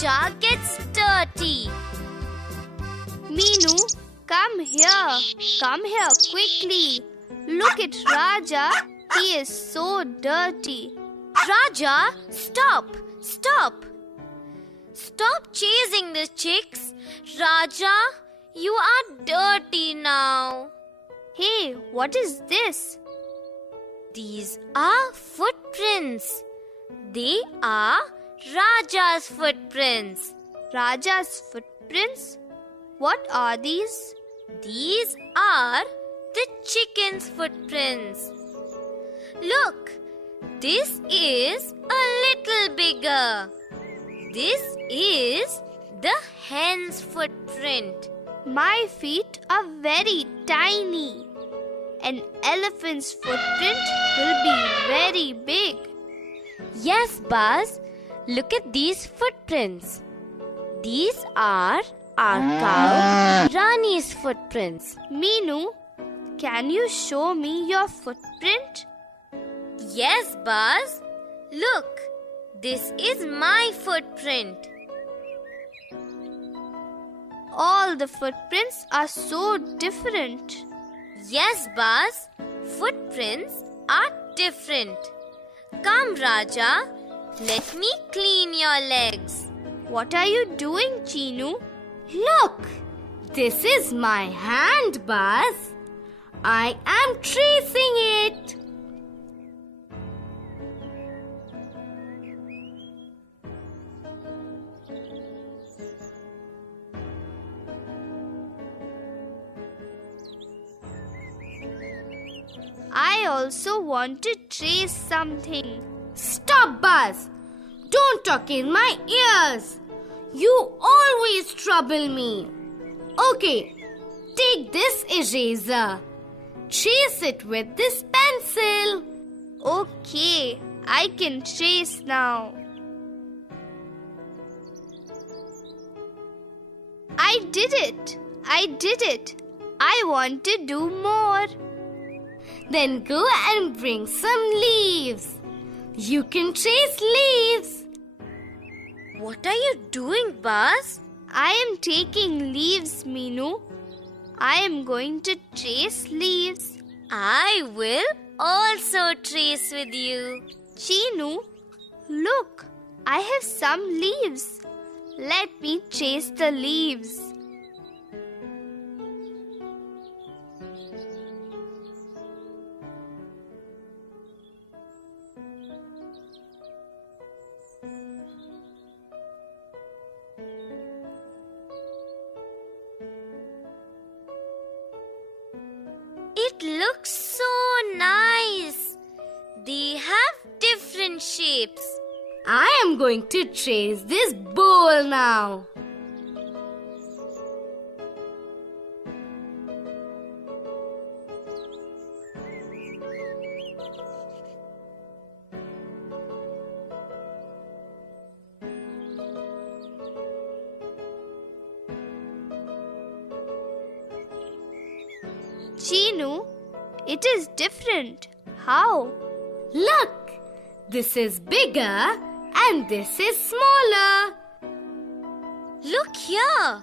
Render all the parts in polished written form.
jar gets dirty. Meenu, come here. Come here quickly. Look at Raja. He is so dirty. Raja, stop! Stop! Stop chasing the chicks. Raja, you are dirty now. Hey, what is this? These are footprints. They are Raja's footprints. Raja's footprints? What are these? These are the chicken's footprints. Look, this is a little bigger. This is the hen's footprint. My feet are very tiny. An elephant's footprint will be very big. Yes, Buzz. Look at these footprints. These are our cow, Rani's footprints. Meenu, can you show me your footprint? Yes, Buzz. Look, this is my footprint. All the footprints are so different. Yes, Buzz. Footprints are different. Come, Raja. Let me clean your legs. What are you doing, Chinu? Look, this is my hand, Buzz. I am tracing it. I also want to trace something. Stop, Buzz. Don't talk in my ears. You always trouble me. Okay, take this eraser. Trace it with this pencil. Okay, I can trace now. I did it. I want to do more. Then go and bring some leaves. You can trace leaves. What are you doing, Buzz? I am taking leaves, Meenu. I am going to trace leaves. I will also trace with you. Chinu, look, I have some leaves. Let me trace the leaves. It looks so nice. They have different shapes. I am going to trace this bowl now. Chinu, it is different. How? Look, this is bigger and this is smaller. Look here.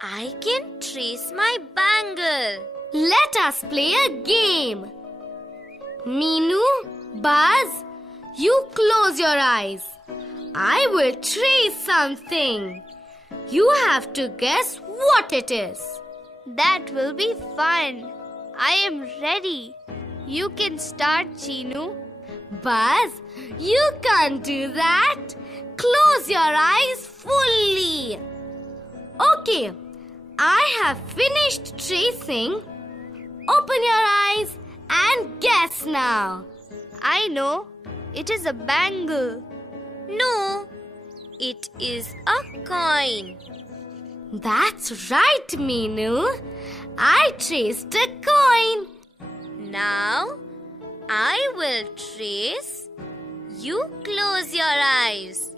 I can trace my bangle. Let us play a game. Meenu, Buzz, you close your eyes. I will trace something. You have to guess what it is. That will be fun. I am ready. You can start, Chinu. Buzz, you can't do that. Close your eyes fully. Okay, I have finished tracing. Open your eyes and guess now. I know. It is a bangle. No, it is a coin. That's right, Meenu. I traced a coin. Now, I will trace. You close your eyes.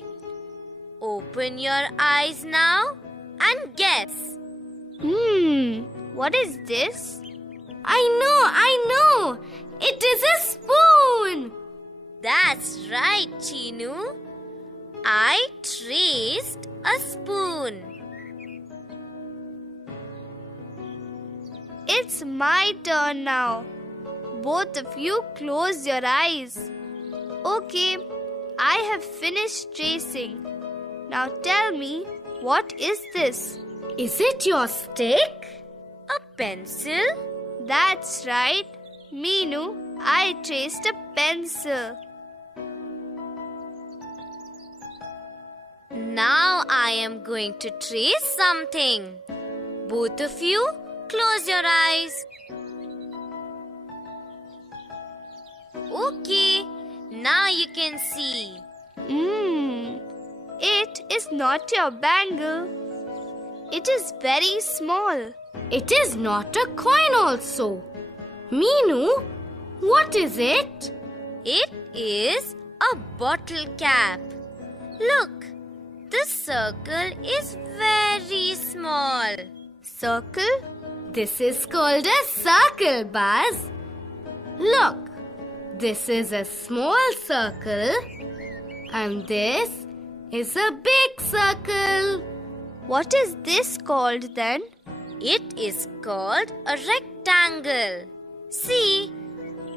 Open your eyes now and guess. What is this? I know. It is a spoon. That's right, Chinu. I traced a spoon. It's my turn now. Both of you close your eyes. Okay, I have finished tracing. Now tell me, what is this? Is it your stick? A pencil? That's right. Meenu, I traced a pencil. Now I am going to trace something. Both of you, close your eyes. Okay, now you can see. It is not your bangle. It is very small. It is not a coin also. Meenu, what is it? It is a bottle cap. Look, the circle is very small. Circle? This is called a circle, Buzz. Look, this is a small circle and this is a big circle. What is this called then? It is called a rectangle. See,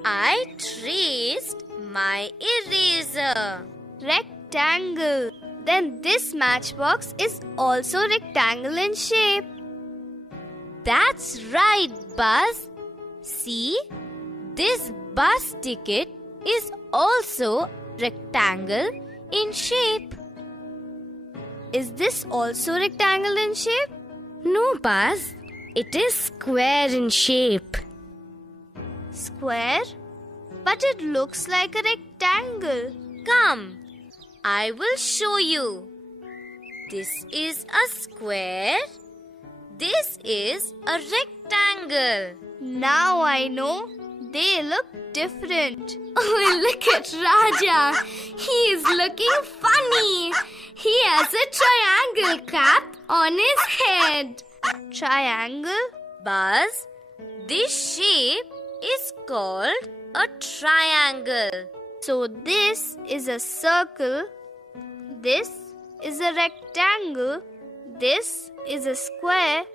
I traced my eraser. Rectangle. Then this matchbox is also rectangle in shape. That's right, Buzz. See, this bus ticket is also rectangle in shape. Is this also rectangle in shape? No, Buzz. It is square in shape. Square? But it looks like a rectangle. Come, I will show you. This is a square. This is a rectangle. Now I know. They look different. Oh, look at Raja. He is looking funny. He has a triangle cap on his head. Triangle? Buzz, this shape is called a triangle. So this is a circle. This is a rectangle. This is a square.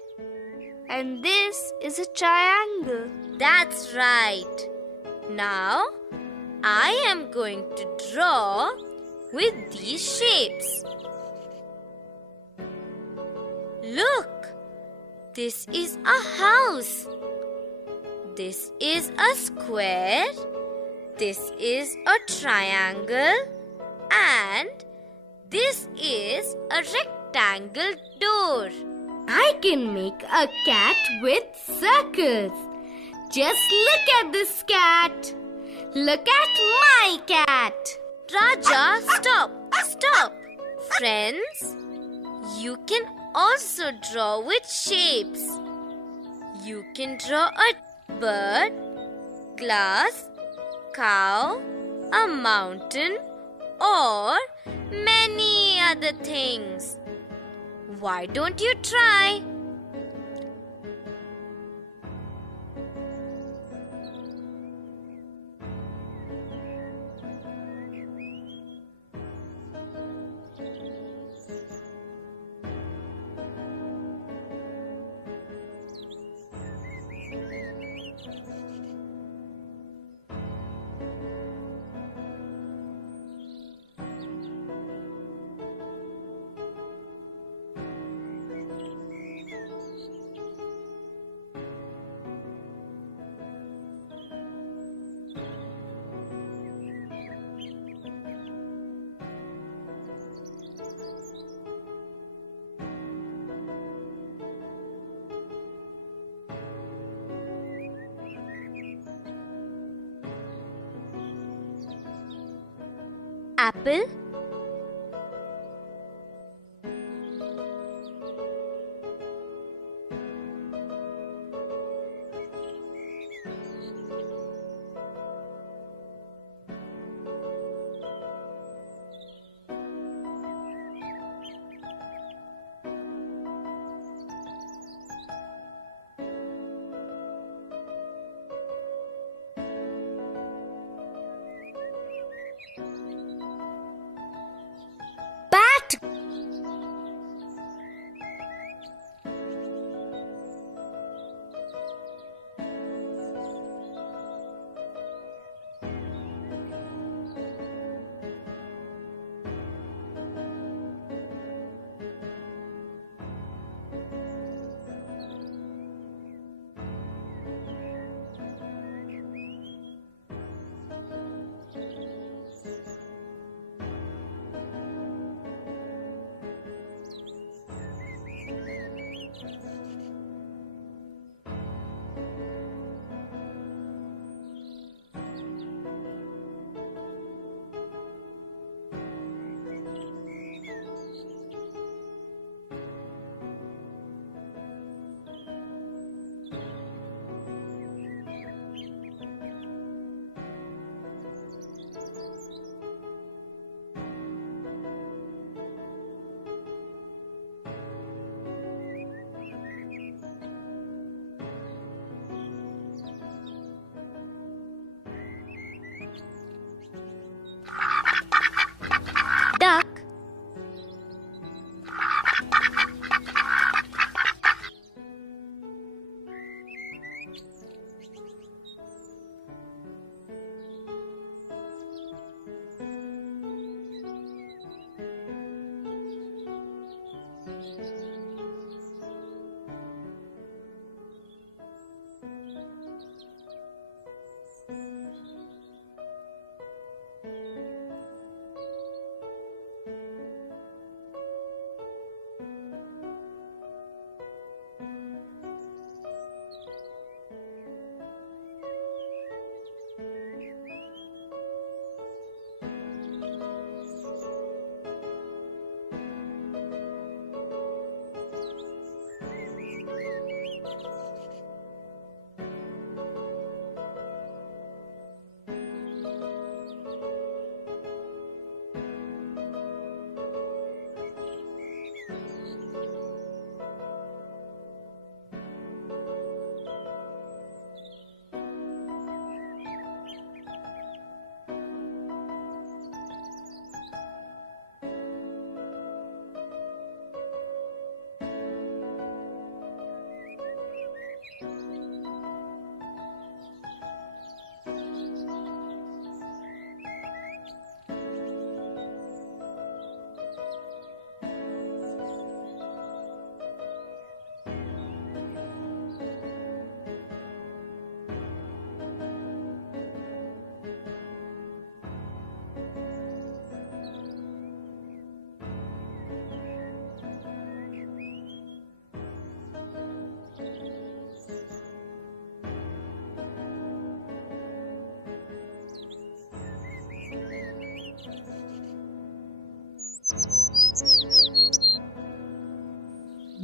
And this is a triangle. That's right. Now, I am going to draw with these shapes. Look, this is a house. This is a square. This is a triangle. And this is a rectangle door. I can make a cat with circles. Just look at this cat. Look at my cat. Raja, stop, stop. Friends, you can also draw with shapes. You can draw a bird, glass, cow, a mountain, or many other things. Why don't you try? Apple,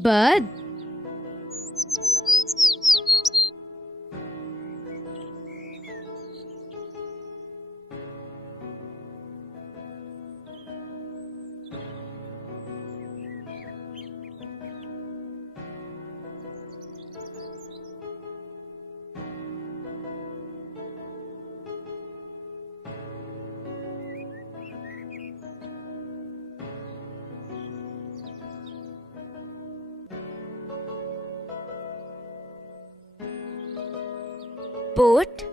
Bird. Boat.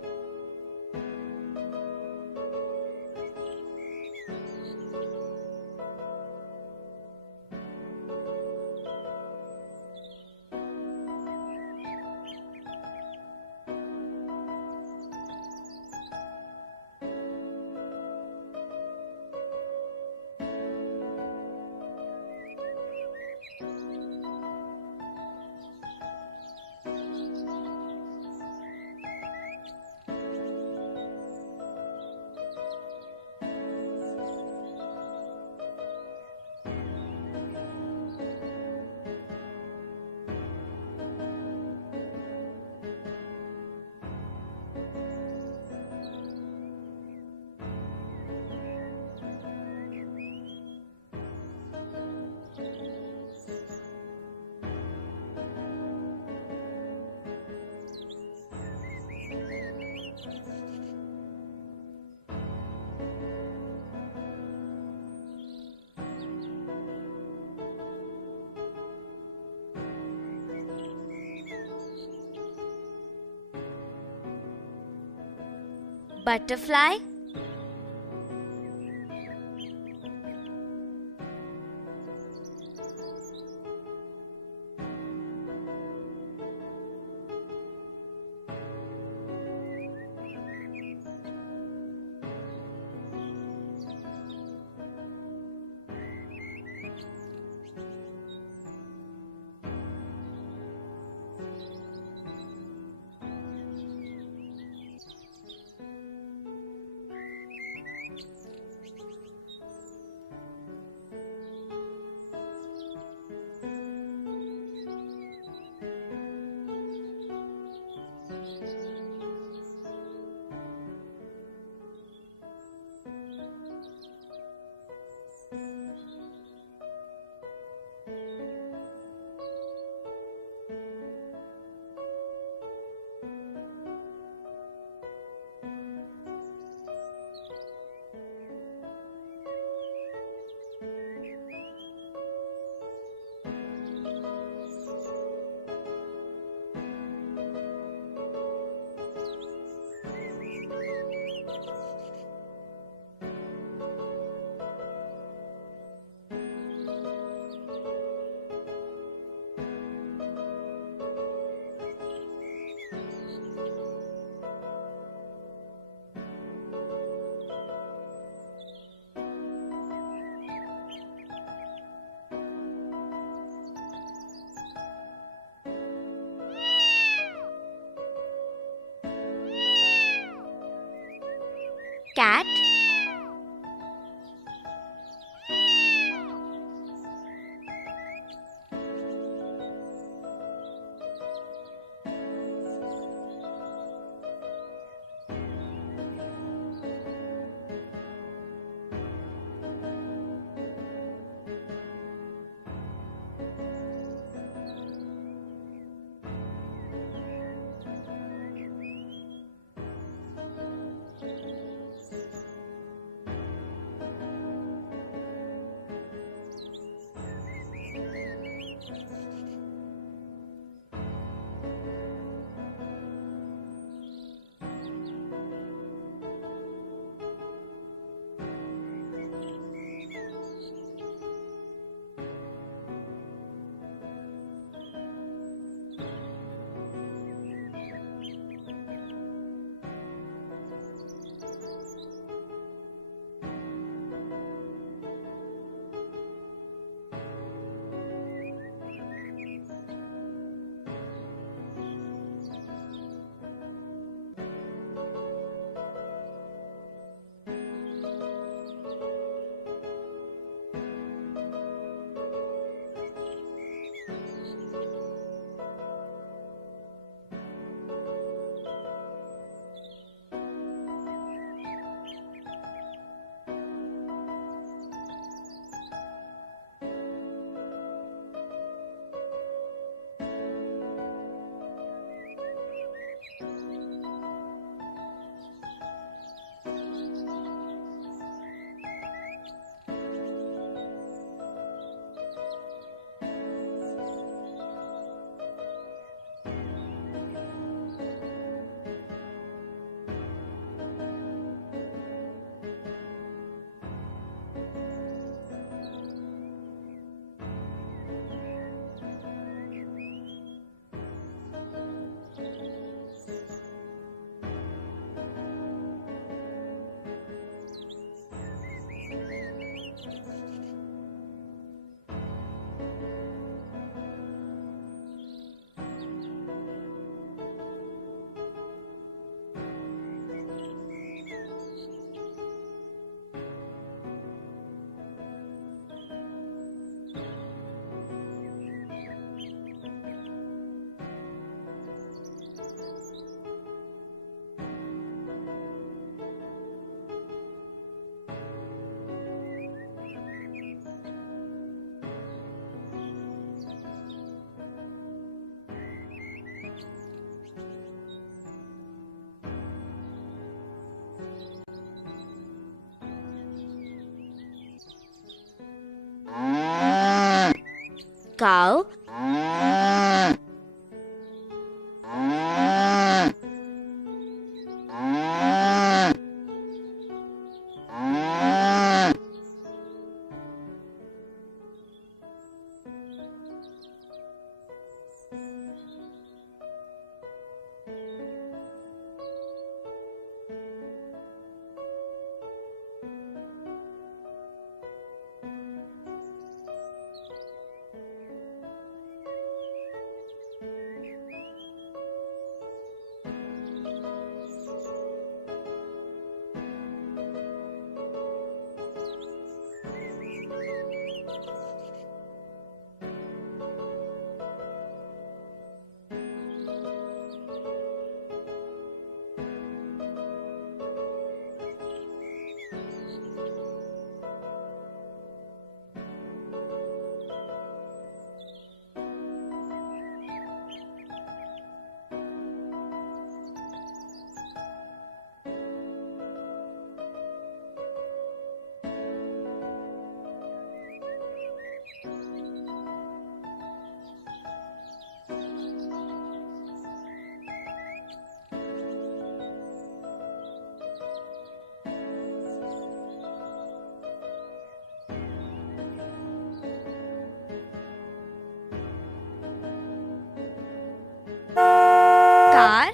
Butterfly. Cat. cow. Car,